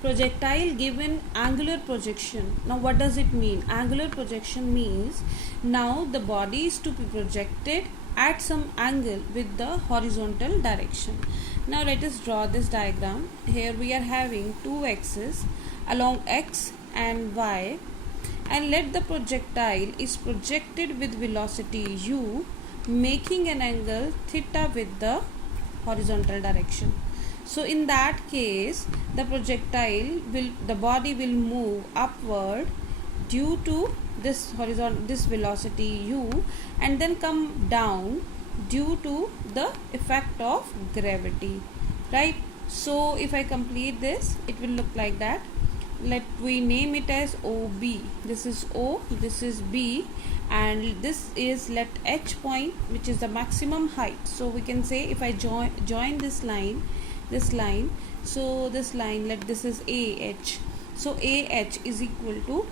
projectile given angular projection. Now what does it mean? Angular projection means now the body is to be projected at some angle with the horizontal direction. Now let us draw this diagram. Here we are having two axes along x and y, and let the projectile is projected with velocity u, making an angle theta with the horizontal direction. So in that case, the body will move upward due to this velocity u, and then come down due to the effect of gravity, right? So if I complete this, it will look like that. Let we name it as OB. This is O, this is B, and this is let H point, which is the maximum height. So we can say, if I join this line, so this line, let this is AH. So AH is equal to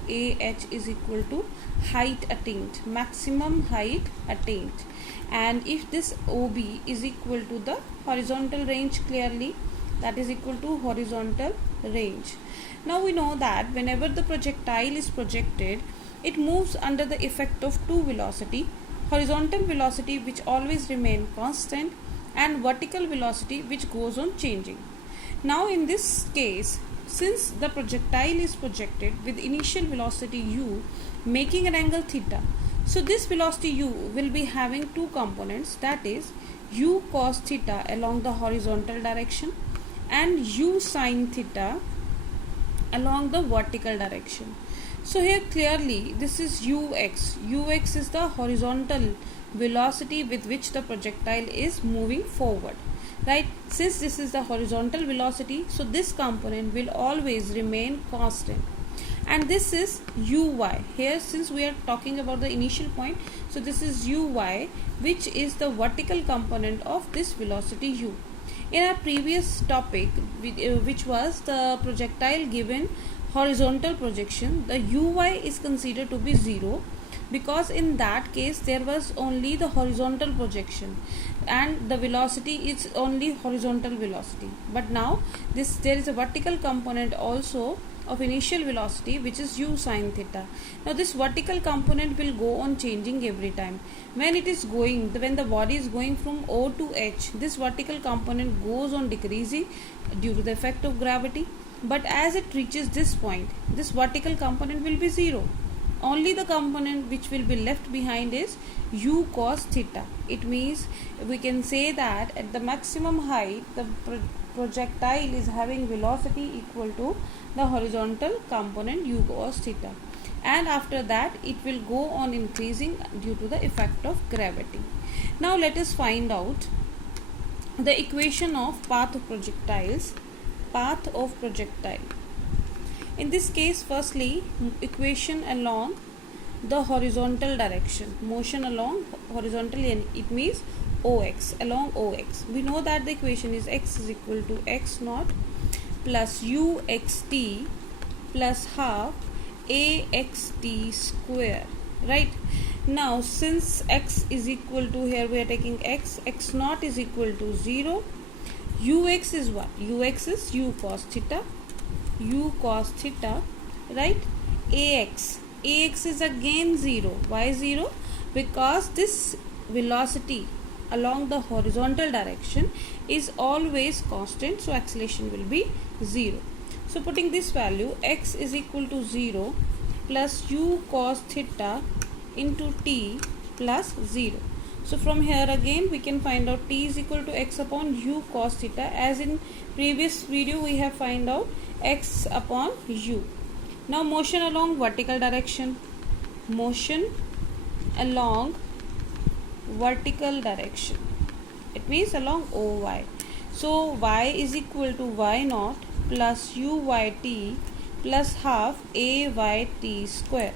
height attained, maximum height attained. And if this OB is equal to the horizontal range, clearly that is equal to horizontal range. Now we know that whenever the projectile is projected, it moves under the effect of two velocity: horizontal velocity, which always remain constant, and vertical velocity, which goes on changing. Now in this case, since the projectile is projected with initial velocity u, making an angle theta, so this velocity u will be having two components, that is u cos theta along the horizontal direction and u sin theta along the vertical direction. So here clearly this is ux. Ux is the horizontal velocity with which the projectile is moving forward, right? Since this is the horizontal velocity, so this component will always remain constant. And this is uy. Here, since we are talking about the initial point, so this is uy, which is the vertical component of this velocity u. In our previous topic, which was the projectile given horizontal projection, the uy is considered to be 0, because in that case there was only the horizontal projection and the velocity is only horizontal velocity. But now there is a vertical component also of initial velocity, which is u sin theta. Now this vertical component will go on changing every time. When the body is going from O to H, this vertical component goes on decreasing due to the effect of gravity. But as it reaches this point, this vertical component will be 0. Only the component which will be left behind is u cos theta. It means we can say that at the maximum height, the projectile is having velocity equal to the horizontal component u cos theta, and after that it will go on increasing due to the effect of gravity. Now let us find out the equation of path of projectile. In this case, firstly, equation along the horizontal direction, motion along horizontally, and it means OX, along OX. We know that the equation is x is equal to x naught plus uxt plus half axt square, right? Now since x is equal to, here we are taking x naught is equal to 0, ux is what? Ux is u cos theta, right? ax is again 0. Why 0? Because this velocity along the horizontal direction is always constant, so acceleration will be 0. So putting this value, x is equal to 0 plus u cos theta into t plus 0. So from here again we can find out t is equal to x upon u cos theta, as in previous video we have find out x upon u. Now motion along vertical direction. It means along OY. So y is equal to y naught plus uyt plus half ayt square.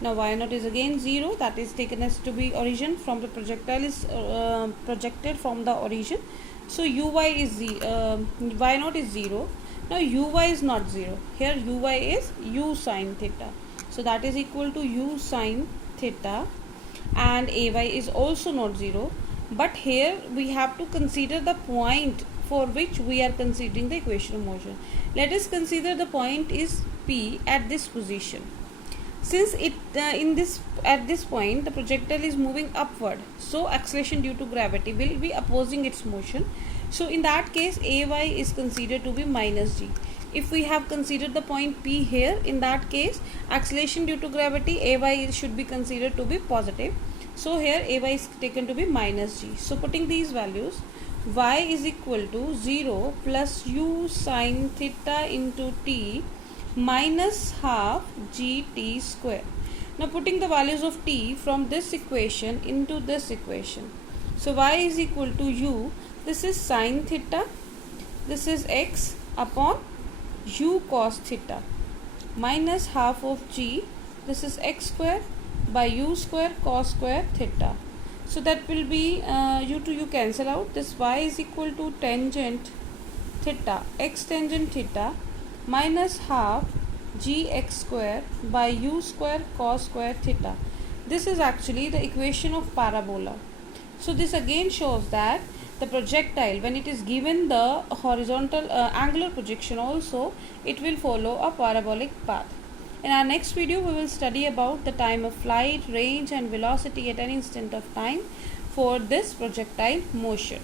Now y naught is again 0, that is taken as to be origin from the projectile is projected from the origin. So y naught is 0. Now uy is not 0. Here uy is u sin theta. So that is equal to u sin theta, and ay is also not 0. But here we have to consider the point for which we are considering the equation of motion. Let us consider the point is P at this position. Since at this point the projectile is moving upward, so acceleration due to gravity will be opposing its motion. So in that case Ay is considered to be minus g. If we have considered the point P here, in that case acceleration due to gravity Ay should be considered to be positive. So here Ay is taken to be minus g. So putting these values, y is equal to 0 plus u sin theta into t minus half gt square. Now putting the values of t from this equation into this equation. So y is equal to u, this is sin theta, this is x upon u cos theta, minus half of g, this is x square by u square cos square theta. So that will be u to u cancel out. This y is equal to tangent theta, x tangent theta minus half gx square by u square cos square theta. This is actually the equation of parabola. So this again shows that the projectile, when it is given the horizontal angular projection also, it will follow a parabolic path. In our next video we will study about the time of flight, range and velocity at an instant of time for this projectile motion.